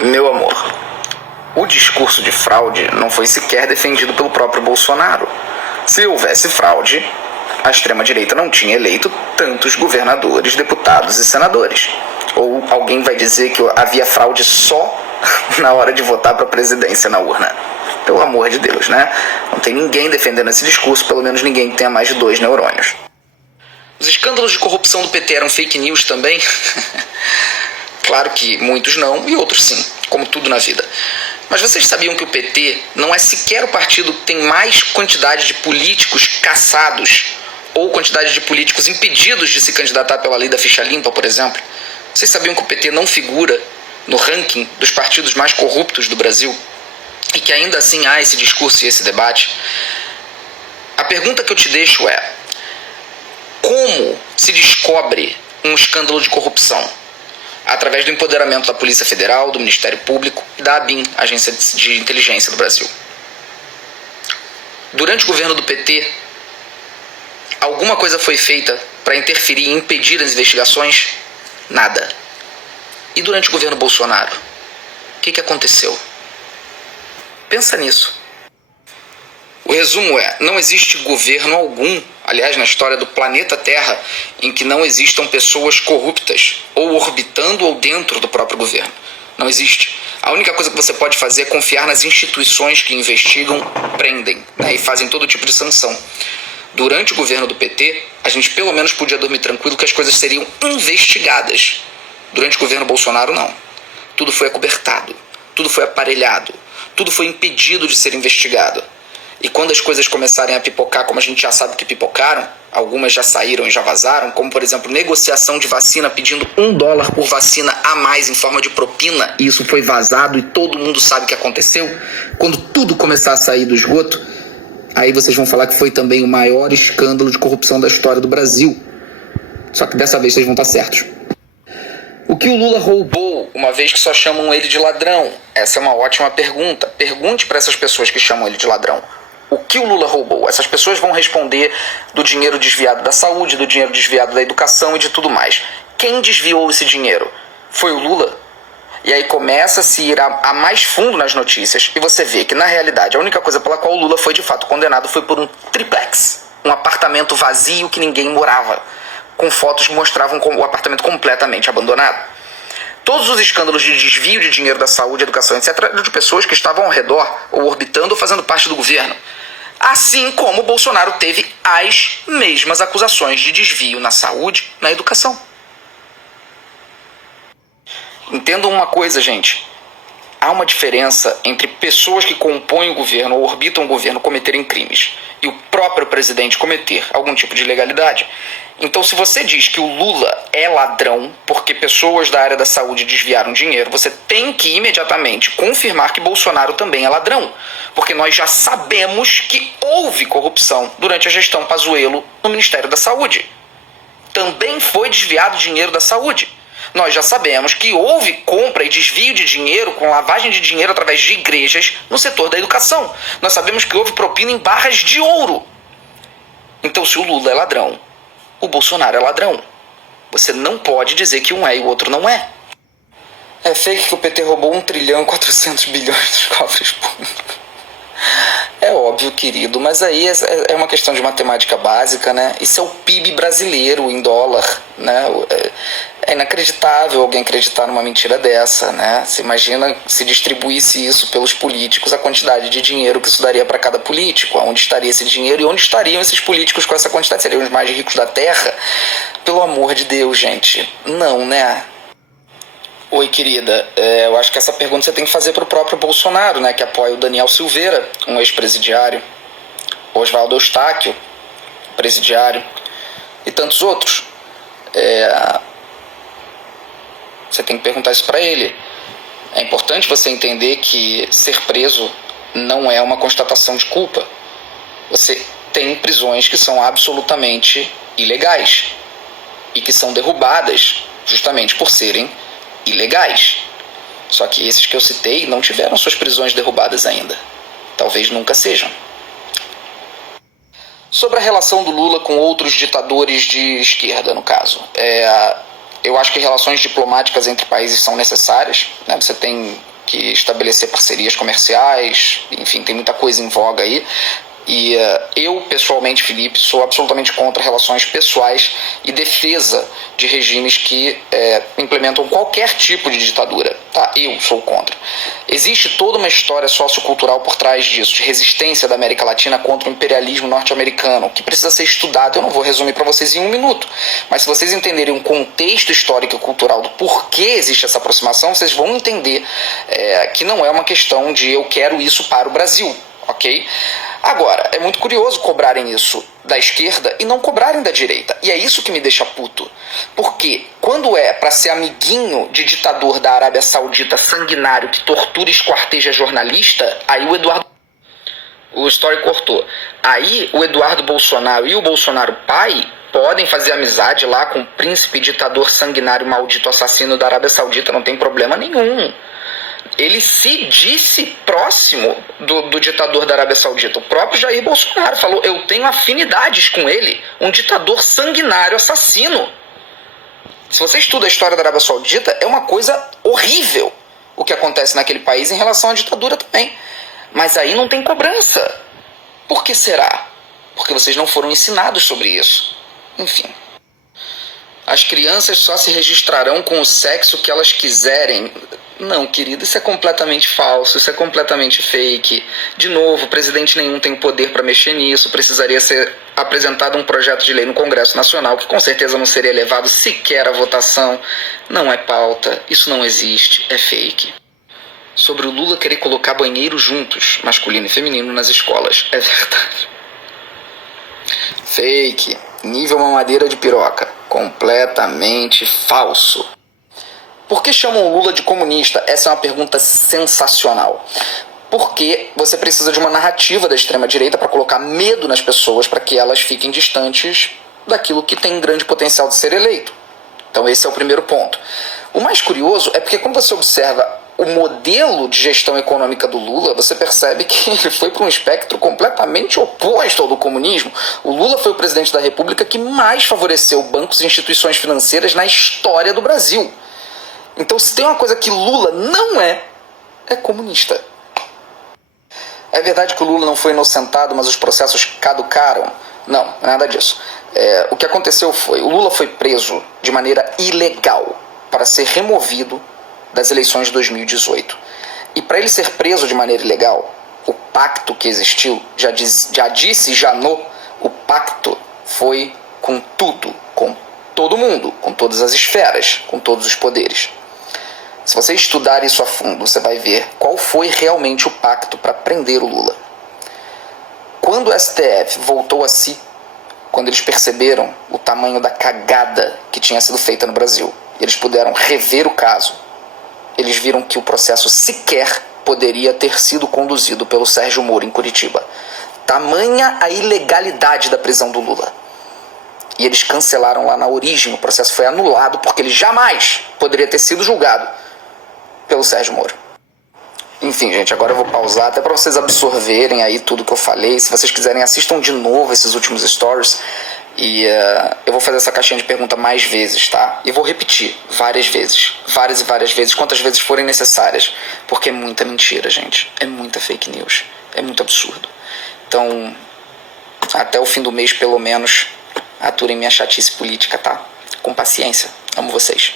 Meu amor, o discurso de fraude não foi sequer defendido pelo próprio Bolsonaro. Se houvesse fraude, a extrema-direita não tinha eleito tantos governadores, deputados e senadores. Ou alguém vai dizer que havia fraude só na hora de votar para a presidência na urna. Pelo amor de Deus, né? Não tem ninguém defendendo esse discurso, pelo menos ninguém que tenha mais de 2 neurônios. Os escândalos de corrupção do PT eram fake news também? Claro que muitos não e outros sim, como tudo na vida. Mas vocês sabiam que o PT não é sequer o partido que tem mais quantidade de políticos caçados ou quantidade de políticos impedidos de se candidatar pela lei da ficha limpa, por exemplo? Vocês sabiam que o PT não figura no ranking dos partidos mais corruptos do Brasil? E que ainda assim há esse discurso e esse debate? A pergunta que eu te deixo é: como se descobre um escândalo de corrupção? Através do empoderamento da Polícia Federal, do Ministério Público e da ABIN, Agência de Inteligência do Brasil. Durante o governo do PT, alguma coisa foi feita para interferir e impedir as investigações? Nada. E durante o governo Bolsonaro, o que aconteceu? Pensa nisso. O resumo é: não existe governo algum, aliás, na história do planeta Terra, em que não existam pessoas corruptas, ou orbitando ou dentro do próprio governo. Não existe. A única coisa que você pode fazer é confiar nas instituições que investigam, prendem, né, e fazem todo tipo de sanção. Durante o governo do PT, a gente pelo menos podia dormir tranquilo que as coisas seriam investigadas. Durante o governo Bolsonaro, não. Tudo foi acobertado, tudo foi aparelhado, tudo foi impedido de ser investigado. E quando as coisas começarem a pipocar, como a gente já sabe que pipocaram, algumas já saíram e já vazaram, como por exemplo, negociação de vacina pedindo $1 por vacina a mais em forma de propina, e isso foi vazado e todo mundo sabe o que aconteceu. Quando tudo começar a sair do esgoto, aí vocês vão falar que foi também o maior escândalo de corrupção da história do Brasil. Só que dessa vez vocês vão estar certos. O que o Lula roubou, uma vez que só chamam ele de ladrão? Essa é uma ótima pergunta. Pergunte para essas pessoas que chamam ele de ladrão. O que o Lula roubou? Essas pessoas vão responder do dinheiro desviado da saúde, do dinheiro desviado da educação e de tudo mais. Quem desviou esse dinheiro? Foi o Lula? E aí começa a se ir a mais fundo nas notícias e você vê que, na realidade, a única coisa pela qual o Lula foi de fato condenado foi por um triplex, um apartamento vazio que ninguém morava, com fotos que mostravam o apartamento completamente abandonado. Todos os escândalos de desvio de dinheiro da saúde, educação, etc., eram de pessoas que estavam ao redor, ou orbitando, ou fazendo parte do governo. Assim como o Bolsonaro teve as mesmas acusações de desvio na saúde, na educação. Entendam uma coisa, gente. Há uma diferença entre pessoas que compõem o governo ou orbitam o governo cometerem crimes e o próprio presidente cometer algum tipo de ilegalidade. Então, se você diz que o Lula é ladrão porque pessoas da área da saúde desviaram dinheiro, você tem que imediatamente confirmar que Bolsonaro também é ladrão. Porque nós já sabemos que houve corrupção durante a gestão Pazuello no Ministério da Saúde. Também foi desviado dinheiro da saúde. Nós já sabemos que houve compra e desvio de dinheiro com lavagem de dinheiro através de igrejas no setor da educação. Nós sabemos que houve propina em barras de ouro. Então, se o Lula é ladrão, o Bolsonaro é ladrão. Você não pode dizer que um é e o outro não é. É fake que o PT roubou 1,4 trilhão dos cofres públicos. É óbvio, querido, mas aí é uma questão de matemática básica, né? Isso é o PIB brasileiro em dólar, né? É inacreditável alguém acreditar numa mentira dessa, né? Você imagina se distribuísse isso pelos políticos, a quantidade de dinheiro que isso daria para cada político, onde estaria esse dinheiro e onde estariam esses políticos com essa quantidade? Seriam os mais ricos da Terra? Pelo amor de Deus, gente. Não, né? Oi, querida. Eu acho que essa pergunta você tem que fazer para o próprio Bolsonaro, né, que apoia o Daniel Silveira, um ex-presidiário, Oswaldo Eustáquio, presidiário, e tantos outros. Você tem que perguntar isso para ele. É importante você entender que ser preso não é uma constatação de culpa. Você tem prisões que são absolutamente ilegais e que são derrubadas justamente por serem ilegais. Só que esses que eu citei não tiveram suas prisões derrubadas ainda. Talvez nunca sejam. Sobre a relação do Lula com outros ditadores de esquerda, no caso. Eu acho que relações diplomáticas entre países são necessárias, né? Você tem que estabelecer parcerias comerciais, enfim, tem muita coisa em voga aí. E eu, pessoalmente, Felipe, sou absolutamente contra relações pessoais e defesa de regimes que implementam qualquer tipo de ditadura. Tá? Eu sou contra. Existe toda uma história sociocultural por trás disso, de resistência da América Latina contra o imperialismo norte-americano, que precisa ser estudado. Eu não vou resumir para vocês em um minuto, mas se vocês entenderem o contexto histórico e cultural do porquê existe essa aproximação, vocês vão entender que não é uma questão de eu quero isso para o Brasil, ok? Agora, é muito curioso cobrarem isso da esquerda e não cobrarem da direita. E é isso que me deixa puto. Porque quando é para ser amiguinho de ditador da Arábia Saudita sanguinário que tortura e esquarteja jornalista, aí o story cortou. Aí o Eduardo Bolsonaro e o Bolsonaro pai podem fazer amizade lá com o príncipe ditador sanguinário maldito assassino da Arábia Saudita, não tem problema nenhum. Ele se disse próximo do ditador da Arábia Saudita. O próprio Jair Bolsonaro falou, eu tenho afinidades com ele, um ditador sanguinário assassino. Se você estuda a história da Arábia Saudita, é uma coisa horrível o que acontece naquele país em relação à ditadura também. Mas aí não tem cobrança. Por que será? Porque vocês não foram ensinados sobre isso. Enfim. As crianças só se registrarão com o sexo que elas quiserem. Não, querido, isso é completamente falso, isso é completamente fake. De novo, presidente nenhum tem o poder para mexer nisso, precisaria ser apresentado um projeto de lei no Congresso Nacional, que com certeza não seria levado sequer à votação. Não é pauta, isso não existe, é fake. Sobre o Lula querer colocar banheiros juntos, masculino e feminino, nas escolas. É verdade. Fake. Nível mamadeira de piroca. Completamente falso. Por que chamam o Lula de comunista? Essa é uma pergunta sensacional. Porque você precisa de uma narrativa da extrema-direita para colocar medo nas pessoas, para que elas fiquem distantes daquilo que tem grande potencial de ser eleito. Então esse é o primeiro ponto. O mais curioso é porque quando você observa o modelo de gestão econômica do Lula, você percebe que ele foi para um espectro completamente oposto ao do comunismo. O Lula foi o presidente da República que mais favoreceu bancos e instituições financeiras na história do Brasil. Então, se tem uma coisa que Lula não é comunista. É verdade que o Lula não foi inocentado, mas os processos caducaram? Não, não é nada disso. O que aconteceu foi, o Lula foi preso de maneira ilegal para ser removido das eleições de 2018. E para ele ser preso de maneira ilegal, o pacto que existiu, já disse Janot, o pacto foi com tudo, com todo mundo, com todas as esferas, com todos os poderes. Se você estudar isso a fundo, você vai ver qual foi realmente o pacto para prender o Lula. Quando o STF voltou a si, quando eles perceberam o tamanho da cagada que tinha sido feita no Brasil, e eles puderam rever o caso, eles viram que o processo sequer poderia ter sido conduzido pelo Sérgio Moro em Curitiba. Tamanha a ilegalidade da prisão do Lula. E eles cancelaram lá na origem, o processo foi anulado porque ele jamais poderia ter sido julgado pelo Sérgio Moro. Enfim, gente, agora eu vou pausar até para vocês absorverem aí tudo que eu falei. Se vocês quiserem, assistam de novo esses últimos stories. E eu vou fazer essa caixinha de pergunta mais vezes, tá? E vou repetir várias vezes. Várias e várias vezes, quantas vezes forem necessárias. Porque é muita mentira, gente. É muita fake news. É muito absurdo. Então, até o fim do mês, pelo menos, aturem minha chatice política, tá? Com paciência. Amo vocês.